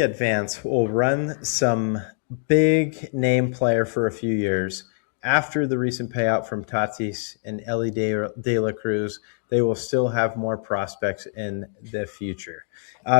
League Advance will run some big name player for a few years. After the recent payout from Tatis and Ellie De La Cruz, they will still have more prospects in the future.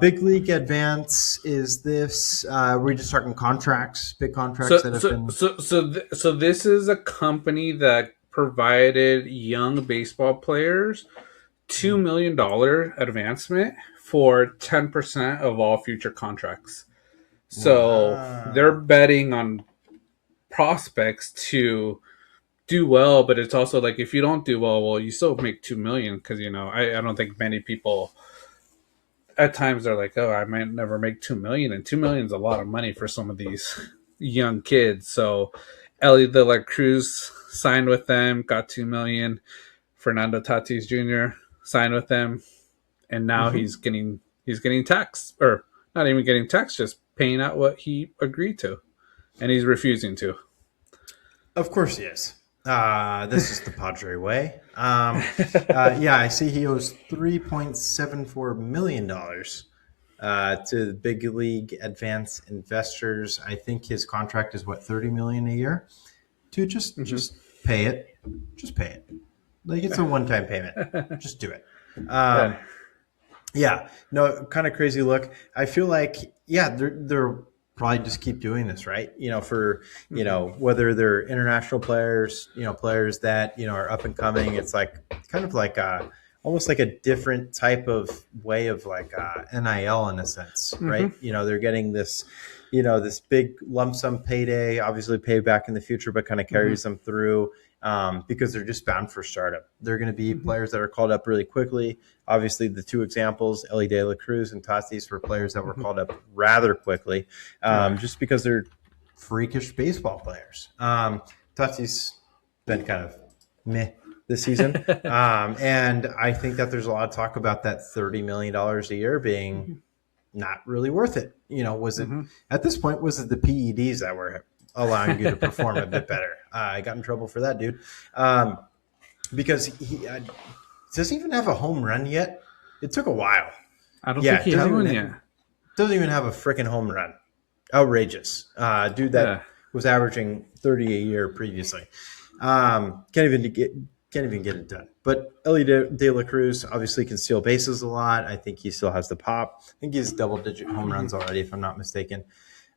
Big League Advance is this? We're just talking contracts, big contracts So that have so been. so so th- so this is a company that provided young baseball players $2 million advancement for 10% of all future contracts. So they're Wow. betting on prospects to do well, but it's also like if you don't do well, you still make 2 million because I don't think many people at times are like, oh, I might never make 2 million, and 2 million is a lot of money for some of these young kids. So Ellie De La Cruz signed with them, got 2 million. Fernando Tatis Jr. signed with them, and now Hmm. he's getting taxed, or not even getting taxed, just paying out what he agreed to, and he's refusing to. Of course he is. This is the Padre way. Yeah, I see he owes $3.74 million to the big league advance investors. I think his contract is what, 30 million a year. To just Hmm. just pay it, just pay it. Like it's a one time payment. Just do it. Yeah. Um, yeah, no, kind of crazy look. I feel like, yeah, they're probably just keep doing this, right? For Hmm. whether they're international players, players that are up and coming. It's like kind of like almost like a different type of way of like NIL in a sense, Hmm. right? They're getting this big lump sum payday, obviously pay back in the future, but kind of Hmm. carries them through because they're just bound for startup. They're going to be Hmm. players that are called up really quickly. Obviously, the two examples, Ellie De La Cruz and Tatis, were players that were Hmm. called up rather quickly, Yeah. just because they're freakish baseball players. Tatis been kind of meh this season, and I think that there's a lot of talk about that $30 million a year being Hmm. not really worth it. Was it Hmm. at this point? Was it the PEDs that were allowing you to perform a bit better? I got in trouble for that, dude, because he doesn't even have a home run yet. It took a while. I don't Yeah, think it he has doesn't one even yet. have a freaking home run. Outrageous, dude. Yeah. That was averaging 30 a year previously. Can't even get it done. But Ellie De La Cruz obviously can steal bases a lot. I think he still has the pop. I think he's double digit home Hmm. runs already, if I'm not mistaken.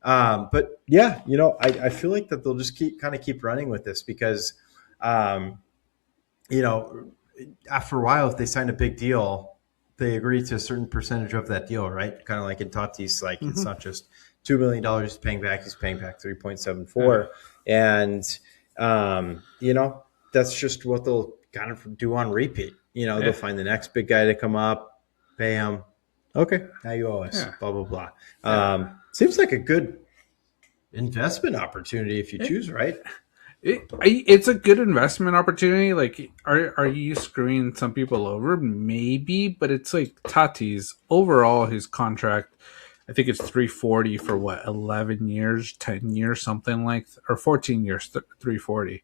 But yeah, I feel like that they'll just keep running with this because, um, you know, after a while, if they sign a big deal, they agree to a certain percentage of that deal, right? Kind of like in Tatis, like it's Hmm. not just $2 million he's paying back; he's paying back 3.74, Yeah. and that's just what they'll kind of do on repeat. They'll Yeah. find the next big guy to come up, pay him. Okay, now you owe us. Yeah. Blah blah blah. Yeah. Seems like a good investment opportunity if you It, choose right. it's a good investment opportunity. Like, are you screwing some people over? Maybe, but it's like Tatis overall. His contract, I think it's 340 for what 11 years, 10 years, something like, or 14 years, 340.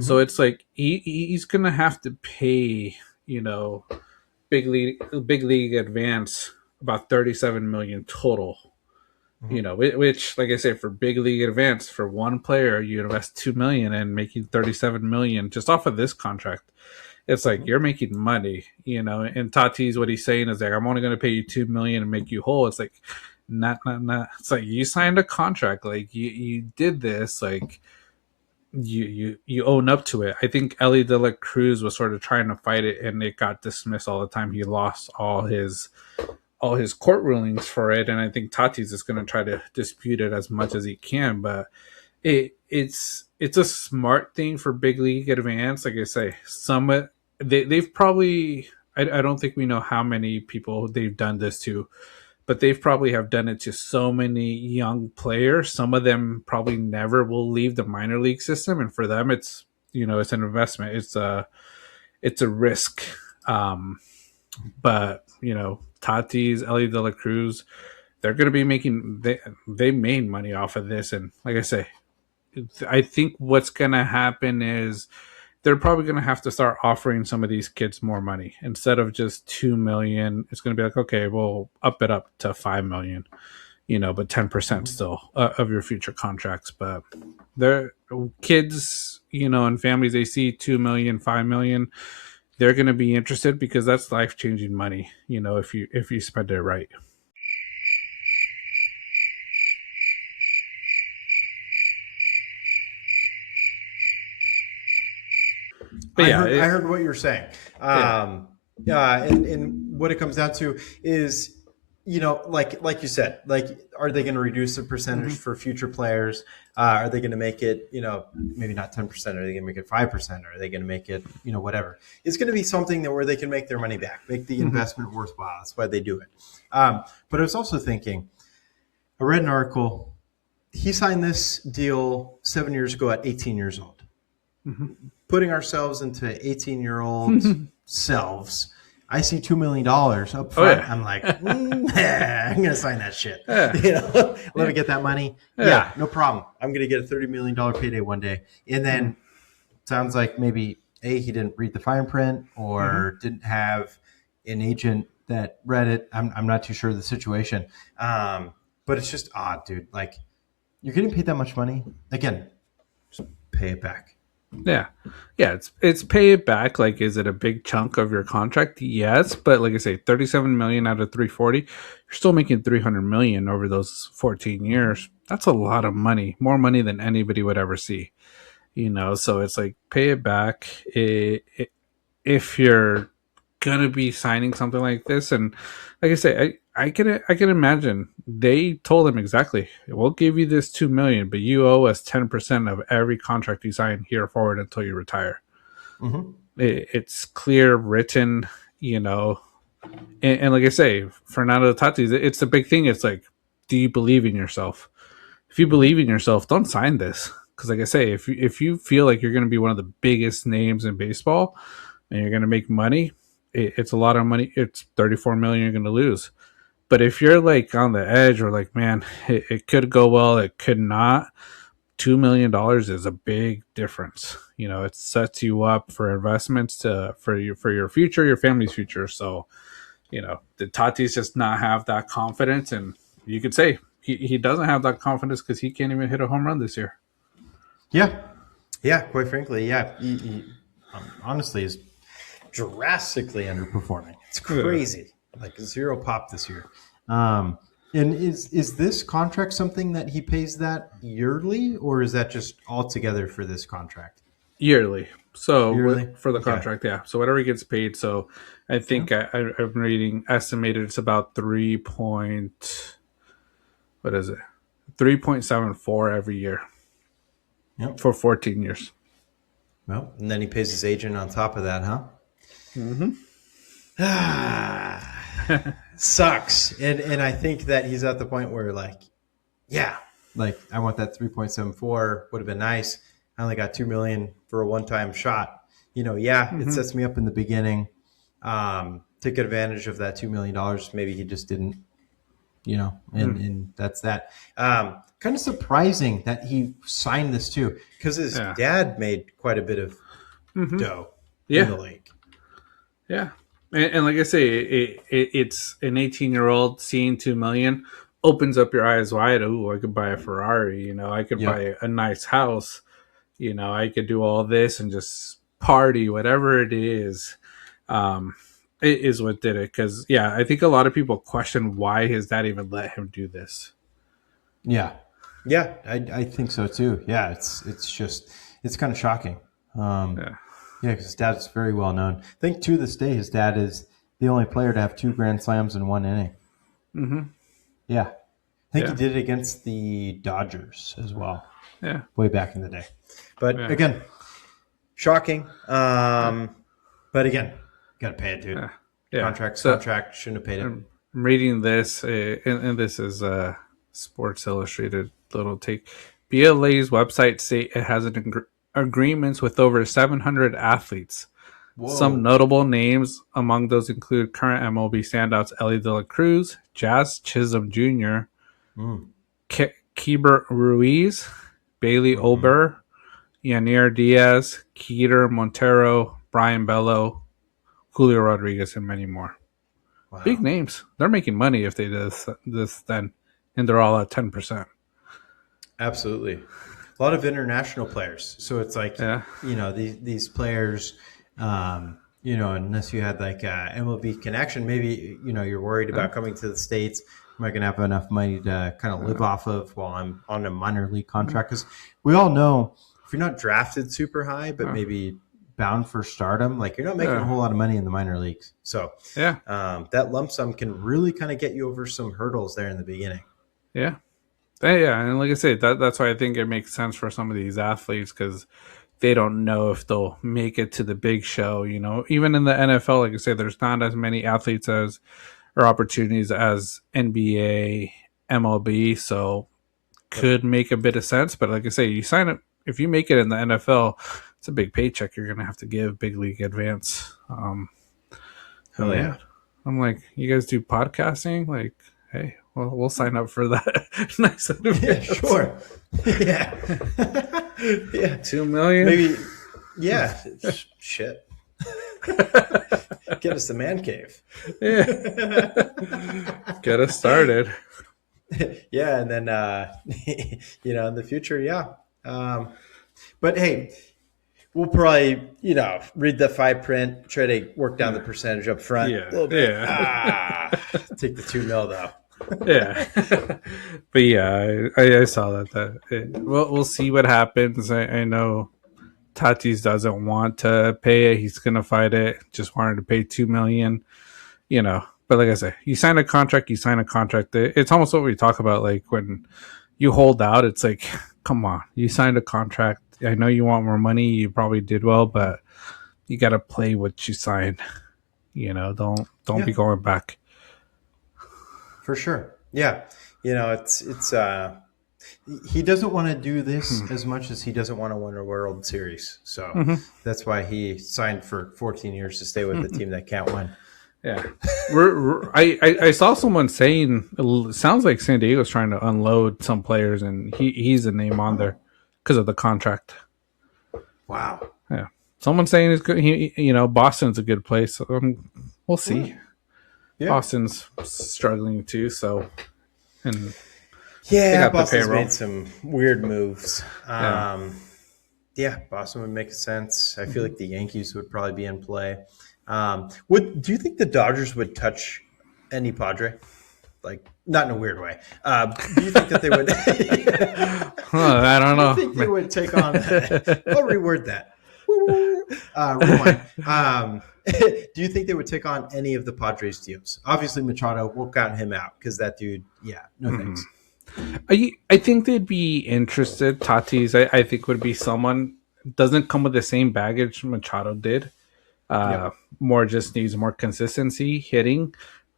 So Mm-hmm. it's like he's gonna have to pay, you know, big league advance about 37 million total, Mm-hmm. which, like I say, for big league advance for one player, you invest 2 million and making 37 million just off of this contract. It's like Mm-hmm. you're making money, And Tatis, what he's saying is like, I'm only going to pay you 2 million and make you whole. It's like, not. It's like you signed a contract, like you did this, like you own up to it. I think Ellie De La Cruz was sort of trying to fight it, and it got dismissed all the time. He lost all his court rulings for it, and I think Tatis is going to try to dispute it as much as he can. But it's a smart thing for big league advance. Like I say, they've probably, I don't think we know how many people they've done this to, but they've probably have done it to so many young players. Some of them probably never will leave the minor league system, and for them, it's an investment. It's a risk. But Tatis, Ellie De La Cruz, they're going to be making they made money off of this, and like I say, I think what's going to happen is they're probably going to have to start offering some of these kids more money instead of just 2 million. It's going to be like, okay, we'll up it up to 5 million. but 10% Mhm. still of your future contracts. But they're kids, and families, they see 2 million, 5 million, they're going to be interested because that's life changing money, if you spend it right. But I yeah, heard I heard what you're saying. yeah. And what it comes down to is, like you said, like, are they going to reduce the percentage Hmm. for future players? Are they going to make it, maybe not 10%? Are they going to make it 5%? Are they going to make it, whatever? It's going to be something that where they can make their money back, make the Hmm. investment worthwhile. That's why they do it. But I was also thinking, I read an article. He signed this deal 7 years ago at 18 years old. Hmm. Putting ourselves into 18-year-old selves, I see $2 million up Oh front. yeah. I'm like, I'm gonna sign that shit. Yeah. Let Yeah. me get that money. Yeah. Yeah, no problem. I'm gonna get a $30 million payday one day. And Mm-hmm. then sounds like maybe he didn't read the fine print Mm-hmm. or didn't have an agent that read it. I'm not too sure of the situation. But it's just odd, dude. Like, you're getting paid that much money again. Just pay it back. Yeah. Yeah, it's pay it back. Like, is it a big chunk of your contract? Yes, but like I say, 37 million out of 340, you're still making 300 million over those 14 Mhm. years. That's a lot of money, more money than anybody would ever see. So it's like pay it back. If you're gonna be signing something like this, and like I say, I can imagine they told him exactly, we'll give you this 2 million, but you owe us 10% of every contract you sign here forward until you retire. Mhm. It's clear written, you know and like I say, Fernando Tatis, it's the big thing. It's like, do you believe in yourself? If you Mhm. believe in yourself, don't sign this. Because like I say, if you feel like you're going to be one of the biggest names in baseball and you're going to make money, it's a lot of money. It's 34 million you're going to lose. But if you're like on the edge, or like, man, it could go well, it could not, $2 million is a big difference. It sets you up for investments for your future, your family's future. So, did Tatis just not have that confidence? And you could say he doesn't have that confidence because he can't even hit a home run this year. Yeah. Yeah. Quite frankly, yeah. Honestly, is drastically underperforming. It's Yeah. crazy. Like, zero pop this year. Um, and is this contract something that he pays that yearly, or is that just altogether for this contract? Yearly. So Yearly. for the Okay. contract, yeah. So whatever he gets paid. So I Yeah. think I'm reading estimated it's about 3.74 every year Yep. for 14 years. Well, and then he pays his agent on top of that, huh? Mm-hmm. Ah, sucks. And I think that he's at the point where, like, yeah, like, I want that 3.74. Would have been nice. I only got 2 million for a one-time shot. Yeah, it Mm-hmm. sets me up in the beginning. Take advantage of that $2 million. Maybe he just didn't, and that's that. Kind of surprising that he signed this too, because his Yeah. dad made quite a bit of Mm-hmm. dough in Yeah. the league. Yeah. And like I say, it's an 18-year-old seeing 2 million opens up your eyes wide. Oh, I could buy a Ferrari. I could Yep. buy a nice house. I could do all this and just party, whatever it is. It is what did it. Because yeah, I think a lot of people question why his dad even let him do this. Yeah. Yeah, I think so too. Yeah, it's just it's kind of shocking. Um, Yeah. yeah, because his dad's very well known. I think to this day, his dad is the only player to have two grand slams in one inning. Mm-hmm. Yeah, I think he Yeah. did it against the Dodgers as well, Yeah. way back in the day. But Yeah. again, shocking. Yeah. But again, gotta pay it, dude. Yeah. Yeah. Contract's So contract. Shouldn't have paid it. I'm reading this, and this is Sports Illustrated little take. BLA's website state it has agreements with over 700 athletes. Some Whoa. notable names among those include current MLB standouts Ellie De La Cruz, Jazz Chisholm Jr., Mm. Keibert Ruiz, Bailey Mm-hmm. Ober, Yanir Diaz, Keter Montero, Brian Bello, Julio Rodriguez, and many more. Big Wow. names. They're making money if they do this then. and they're all at 10%. Absolutely. A lot of international players. So it's like, Yeah. these players, unless you had like a MLB connection, maybe, you're worried Yeah. about coming to the States. Am I going to have enough money to kind of live off of while I'm on a minor league contract? Because we all know if you're not drafted super high, but maybe bound for stardom, like you're not making a whole lot of money in the minor leagues. So Yeah. that lump sum can really kind of get you over some hurdles there in the beginning. Yeah. Yeah, and like I said, that's why I think it makes sense for some of these athletes because they don't know if they'll make it to the big show. Even in the NFL, like I said, there's not as many athletes as or opportunities as NBA, MLB, so Yep. could make a bit of sense. But like I say, you sign it if you make it in the NFL, it's a big paycheck you're gonna have to give big league advance. Hell Yeah, yeah. I'm like, you guys do podcasting? Like, hey, well, we'll sign up for that. Nice Yeah, advance. sure. Yeah. Yeah. 2 million. Maybe, yeah. Shit. Get us the man cave. Yeah, get us started. Yeah. And then, in the future, yeah. But hey, we'll probably, read the fine print, try to work down the percentage up front a Yeah, little bit. yeah. Take the 2 mil though. Yeah, but yeah, I saw we'll see what happens. I know Tatis doesn't want to pay it; he's gonna fight it. Just wanted to pay 2 million, But like I said, you sign a contract. You sign a contract. It's almost what we talk about, like when you hold out. It's like, come on, you signed a contract. I know you want more money. You probably did well, but you got to play what you signed. Don't Yeah, be going back. for sure. Yeah. It's he doesn't want to do this as much as he doesn't want to win a World Series. So Mm-hmm. that's why he signed for 14 years to stay with the team that can't win. Yeah, I saw someone saying it sounds like San Diego's trying to unload some players, and he's a name on there because of the contract. Wow. Yeah, someone saying it's good. Boston's a good place. So, we'll see. Yeah. Boston's struggling too, so and they Yeah, got the Boston's payroll. made some weird moves. Yeah, Yeah, Boston would make sense. I feel mm-hmm. like the Yankees would probably be in play. Would do you think the Dodgers would touch any Padre? Like, not in a weird way. Do you think that they would? I don't Do you know. think they would take on? I'll reword that. Rewind. Do you think they would take on any of the Padres deals? Obviously, Machado, we'll count him out because that dude, yeah, no thanks. I think they'd be interested. Tatis, I think would be someone doesn't come with the same baggage Machado did. Yep. More just needs more consistency hitting.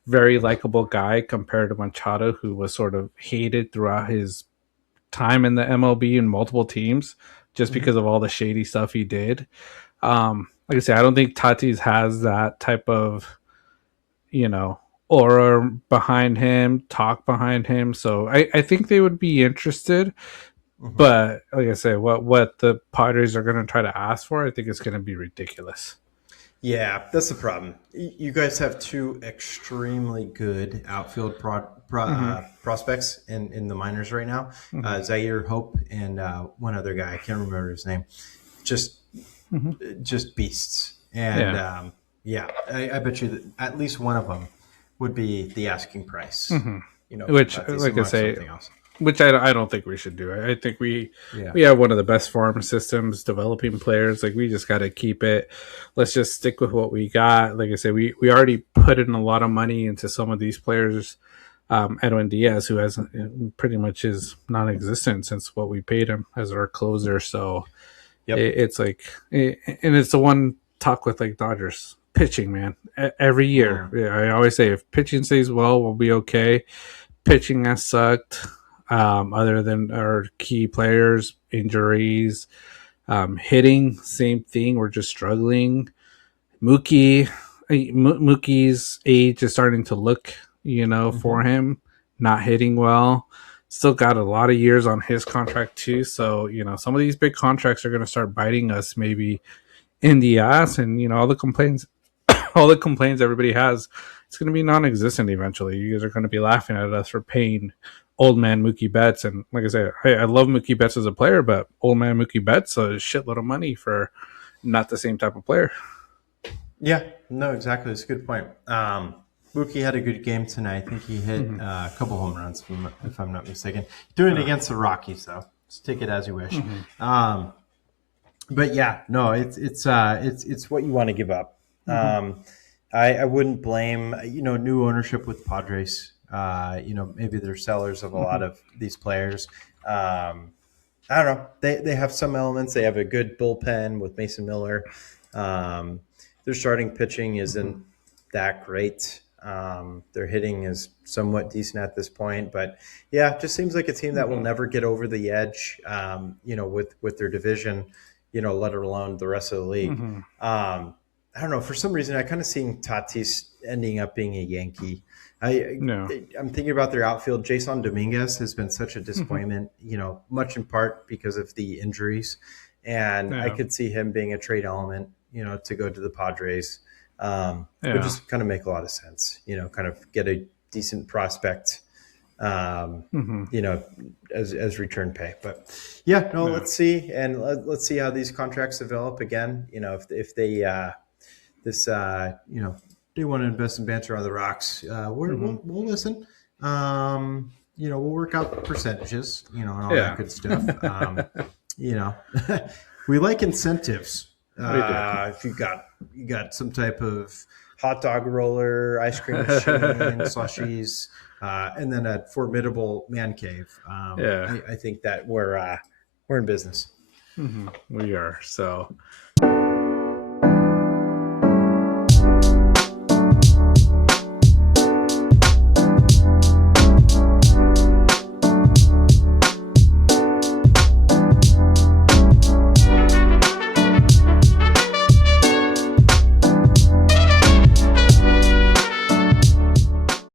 Very likable guy compared to Machado, who was sort of hated throughout his time in the MLB and multiple teams just Mm-hmm. because of all the shady stuff he did. Like I say, I don't think Tatis has that type of, you know, aura behind him, talk behind him. So I think they would be interested. Mm-hmm. But like I say, what the Padres are going to try to ask for, I think it's going to be ridiculous. Yeah, that's the problem. You guys have two extremely good outfield prospects in the minors right now. Mm-hmm. Zaire Hope and one other guy. I can't remember his name. Just Mm-hmm. just beasts. And Yeah. yeah, I bet you that at least one of them would be the asking price. Mm-hmm. For Which, Tatis like I among say, something else. which I don't think we should do. I think Yeah. we have one of the best farm systems developing players. Like we just got to keep it. Let's just stick with what we got. Like I said, we already put in a lot of money into some of these players. Edwin Diaz, who has pretty much is non-existent since what we paid him as our closer. So Yep. it's like, and it's the one talk with like Dodgers pitching, man. Every year, I always say if pitching stays well, we'll be okay. Pitching has sucked. Other than our key players, injuries, hitting, same thing. We're just struggling. Mookie's age is starting to look, for him, not hitting well. Still got a lot of years on his contract too. So, some of these big contracts are going to start biting us maybe in the ass, and all the complaints, all the complaints everybody has, it's going to be non-existent eventually. You guys are going to be laughing at us for paying old man Mookie Betts. And like I said, hey, I love Mookie Betts as a player, but old man Mookie Betts a shitload of money for not the same type of player. Yeah, no, exactly. It's a good point. Mookie had a good game tonight. I think he hit Mm-hmm. a couple home runs, if I'm not mistaken. Doing it against the Rockies, though. Just take it as you wish. Mm-hmm. But yeah, no, it's what you want to give up. Mm-hmm. I wouldn't blame new ownership with Padres. Maybe they're sellers of a Mm-hmm. lot of these players. I don't know. They have some elements. They have a good bullpen with Mason Miller. Um, their starting pitching Mm-hmm. isn't that great. Their hitting is somewhat decent at this point, but yeah, it just seems like a team that will Mm-hmm. never get over the edge. With their division, let alone the rest of the league. Mm-hmm. I don't know. For some reason, I kind of seeing Tatis ending up being a Yankee. I No. I'm thinking about their outfield. Jason Dominguez has been such a Mm-hmm. disappointment, much in part because of the injuries. And I Yeah. could see him being a trade element, to go to the Padres. Would Yeah. just kind of make a lot of sense, kind of get a decent prospect, um, Mm-hmm. you know, as return pay. But yeah, no, Yeah. let's see. And let's see how these contracts develop again. If they, this, they want to invest in Banter on the Rocks, Mm-hmm. we'll listen. We'll work out the percentages, and all that Yeah. good stuff. You know, we like incentives. We do. If you got some type of hot dog roller, ice cream machine, slushies, and then a formidable man cave, Yeah. I think that we're in business. Mm-hmm. We are. So